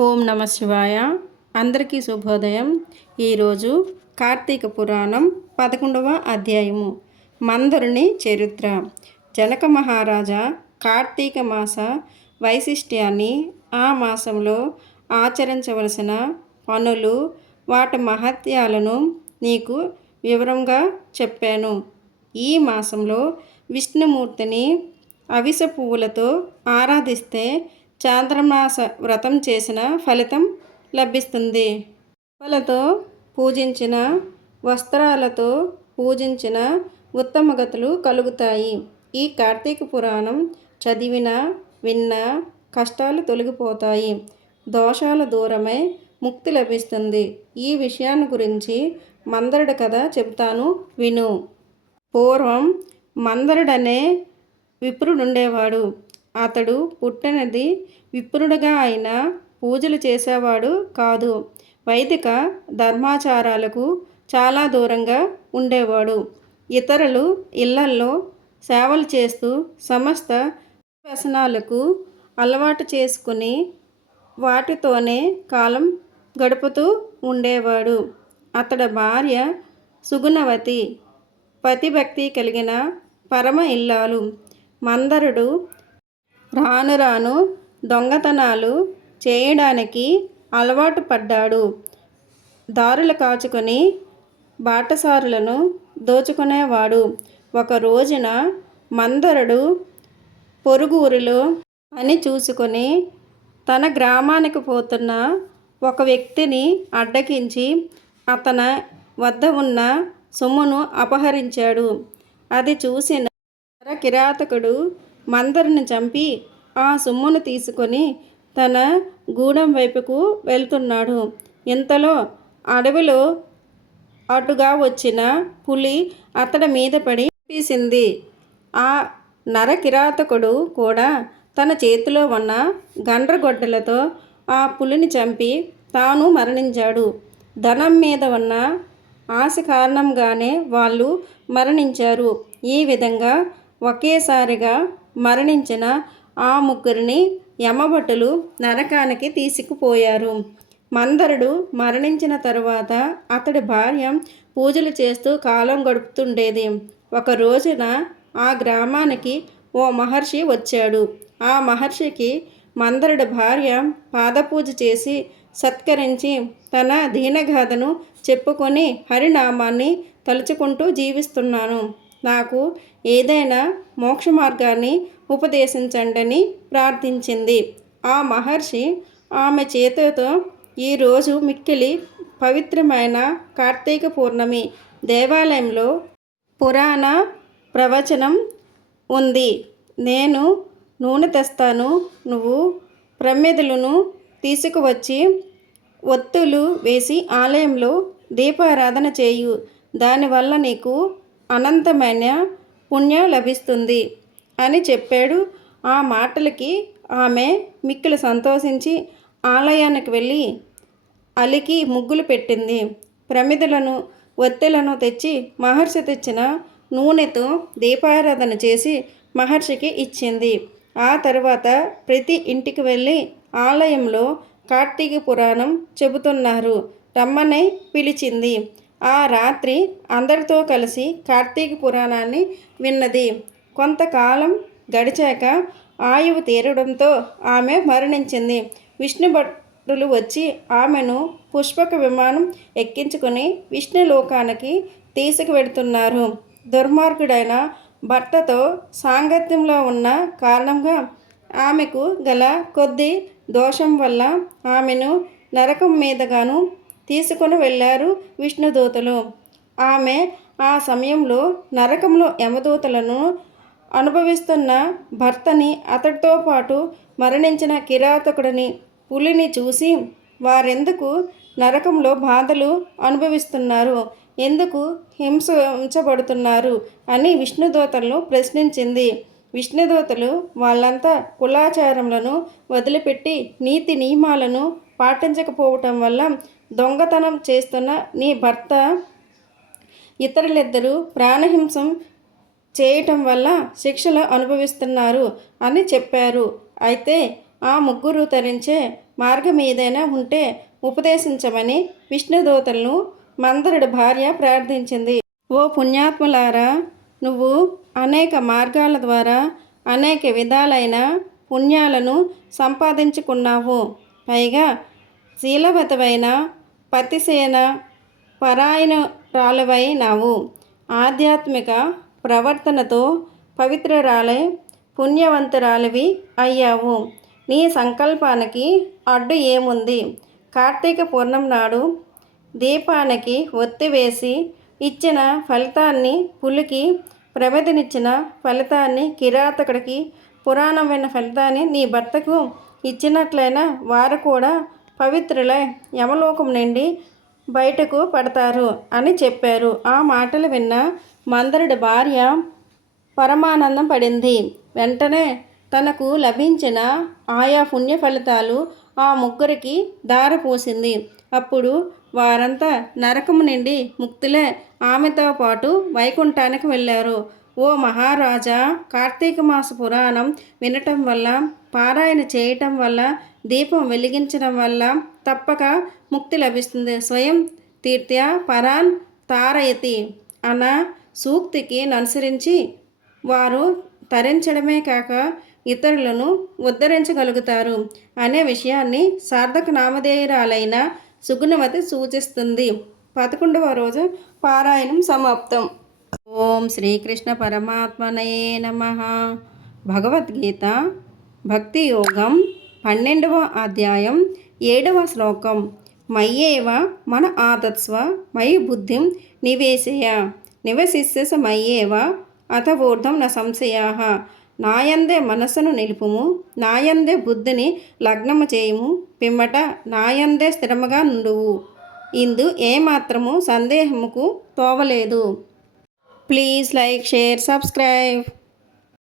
ఓం నమ శివాయ. అందరికీ శుభోదయం. ఈరోజు కార్తీక పురాణం పదకొండవ అధ్యాయము. మందరుని చరిత్ర. జనక మహారాజా కార్తీక మాస వైశిష్ట్యాన్ని ఆ మాసంలో ఆచరించవలసిన పనులు వాటి మహత్యాలను నీకు వివరంగా చెప్పాను. ఈ మాసంలో విష్ణుమూర్తిని అవిస పువ్వులతో ఆరాధిస్తే చాంద్రమాస వ్రతం చేసిన ఫలితం లభిస్తుంది. పువ్వులతో పూజించిన వస్త్రాలతో పూజించిన ఉత్తమగతులు కలుగుతాయి. ఈ కార్తీక పురాణం చదివిన విన్న కష్టాలు తొలగిపోతాయి. దోషాల దూరమై ముక్తి లభిస్తుంది. ఈ విషయాన్ని గురించి మందరుడు కథ చెబుతాను విను. పూర్వం మందరుడనే విప్రుడుండేవాడు. అతడు పుట్టనది విప్రుడుగా అయినా పూజలు చేసేవాడు కాదు. వైదిక ధర్మాచారాలకు చాలా దూరంగా ఉండేవాడు. ఇతరులు ఇళ్ళల్లో సేవలు చేస్తూ సమస్త వ్యసనాలకు అలవాటు చేసుకుని వాటితోనే కాలం గడుపుతూ ఉండేవాడు. అతడి భార్య సుగుణవతి పతిభక్తి కలిగిన పరమ ఇల్లాలు. మందరుడు రాను రాను దొంగతనాలు చేయడానికి అలవాటు పడ్డాడు. దారులు కాచుకొని బాటసారులను దోచుకునేవాడు. ఒక రోజున మందరుడు పొరుగురిలో అని చూసుకొని తన గ్రామానికి పోతున్న ఒక వ్యక్తిని అడ్డగించి అతన వద్ద ఉన్న సొమ్మును అపహరించాడు. అది చూసిన కిరాతకుడు మందరిని చంపి ఆ సొమ్మును తీసుకొని తన గూడెం వైపుకు వెళ్తున్నాడు. ఇంతలో అడవిలో అటుగా వచ్చిన పులి అతడి మీద పడి పీసింది. ఆ నరకిరాతకుడు కూడా తన చేతిలో ఉన్న గండ్రగొడ్డలతో ఆ పులిని చంపి తాను మరణించాడు. ధనం మీద ఉన్న ఆశ కారణంగానే వాళ్ళు మరణించారు. ఈ విధంగా ఒకేసారిగా మరణించిన ఆ ముగ్గురిని యమభటులు నరకానికి తీసుకుపోయారు. మందరుడు మరణించిన తరువాత అతడి భార్య పూజలు చేస్తూ కాలం గడుపుతుండేది. ఒక రోజున ఆ గ్రామానికి ఓ మహర్షి వచ్చాడు. ఆ మహర్షికి మందరుడి భార్య పాదపూజ చేసి సత్కరించి తన దీనగాథను చెప్పుకొని హరినామాన్ని తలుచుకుంటూ జీవిస్తున్నాను. నాకు ఏదైనా మోక్ష మార్గాన్ని ఉపదేశించండి ప్రార్థించింది. ఆ మహర్షి ఆమె చేతితో ఈరోజు మిక్కిలి పవిత్రమైన కార్తీక పూర్ణమి దేవాలయంలో పురాణ ప్రవచనం ఉంది. నేను నూనె తెస్తాను నువ్వు ప్రమ్మెదులను తీసుకువచ్చి ఒత్తులు వేసి ఆలయంలో దీపారాధన చేయు. దానివల్ల నీకు అనంతమైన పుణ్యం లభిస్తుంది అని చెప్పాడు. ఆ మాటలకి ఆమె మిక్కిలు సంతోషించి ఆలయానికి వెళ్ళి అలికి ముగ్గులు పెట్టింది. ప్రమిదలను ఒత్తెలను తెచ్చి మహర్షి తెచ్చిన నూనెతో దీపారాధన చేసి మహర్షికి ఇచ్చింది. ఆ తర్వాత ప్రతి ఇంటికి వెళ్ళి ఆలయంలో కార్తీక పురాణం చెబుతున్నారు రమ్మనై పిలిచింది. ఆ రాత్రి అందరితో కలిసి కార్తీక పురాణాన్ని విన్నది. కొంతకాలం గడిచాక ఆయువు తీరడంతో ఆమె మరణించింది. విష్ణు భట్టులు వచ్చి ఆమెను పుష్పక విమానం ఎక్కించుకొని విష్ణులోకానికి తీసుకువెడుతున్నారు దుర్మార్గుడైన భర్తతో సాంగత్యంలో ఉన్న కారణంగా ఆమెకు గల కొద్ది దోషం వల్ల ఆమెను నరకం మీదగాను తీసుకొని వెళ్ళారు విష్ణుదూతలు. ఆమె ఆ సమయంలో నరకంలో యమదూతలను అనుభవిస్తున్న భర్తని అతడితో పాటు మరణించిన కిరాతకుడిని పులిని చూసి వారెందుకు నరకంలో బాధలు అనుభవిస్తున్నారు? ఎందుకు హింసించబడుతున్నారు అని విష్ణుదూతలను ప్రశ్నించింది. విష్ణుదూతలు వాళ్ళంతా కులాచారములను వదిలిపెట్టి నీతి నియమాలను పాటించకపోవటం వల్ల దొంగతనం చేస్తున్న నీ భర్త ఇతరులిద్దరూ ప్రాణహింసం చేయటం వల్ల శిక్షలు అనుభవిస్తున్నారు అని చెప్పారు. అయితే ఆ ముగ్గురు తరించే మార్గం ఏదైనా ఉంటే ఉపదేశించమని విష్ణుదూతలను మందరుడి భార్య ప్రార్థించింది. ఓ పుణ్యాత్ములారా నువ్వు అనేక మార్గాల ద్వారా అనేక విధాలైన పుణ్యాలను సంపాదించుకున్నావు. పైగా శీలవతమైన పతిసేన పరాయణరాలవైనావు. ఆధ్యాత్మిక ప్రవర్తనతో పవిత్రరాలై పుణ్యవంతురాలివి అయ్యావు. నీ సంకల్పానికి అడ్డు ఏముంది? కార్తీక పూర్ణం నాడు దీపానికి ఒత్తి వేసి ఇచ్చిన ఫలితాన్ని పులికి ప్రవేదనిచ్చిన ఫలితాన్ని కిరాతకుడికి పురాణమైన ఫలితాన్ని నీ భర్తకు ఇచ్చినట్లయినా వారు కూడా పవిత్రులై యమలోకం నుండి బయటకు పడతారు అని చెప్పారు. ఆ మాటలు విన్న మందరుడి భార్య పరమానందం పడింది. వెంటనే తనకు లభించిన ఆయా పుణ్య ఫలితాలు ఆ ముగ్గురికి దారపోసింది అప్పుడు వారంతా నరకము నుండి ముక్తులే ఆమెతో పాటు వైకుంఠానికి వెళ్ళారు. ఓ మహారాజా కార్తీక మాస పురాణం వినటం వల్ల పారాయణ చేయటం వల్ల దీపం వెలిగించడం వల్ల తప్పక ముక్తి లభిస్తుంది. స్వయం తీర్థ్య పరాన్ తారయతి అన్న సూక్తికి అనుసరించి వారు తరించడమే కాక ఇతరులను ఉద్ధరించగలుగుతారు అనే విషయాన్ని సార్థక నామధేయురాలైన సుగుణవతి సూచిస్తుంది. పదకొండవ రోజు పారాయణం సమాప్తం. ఓం శ్రీకృష్ణ పరమాత్మనయే నమ. భగవద్గీత భక్తి యోగం పన్నెండవ అధ్యాయం ఏడవ శ్లోకం. మయ్యేవ మన ఆదత్స్వ మయి బుద్ధిం నివేశయ. నివసిస్స మయ్యేవ అత ఊర్ధం న సంశయా. నాయందే మనస్సును నిలుపుము నాయందే బుద్ధిని లగ్నము చేయుము పిమ్మట నాయందే స్థిరముగా నుండువు. ఇందు ఏమాత్రము సందేహముకు తోవలేదు. Please like share subscribe.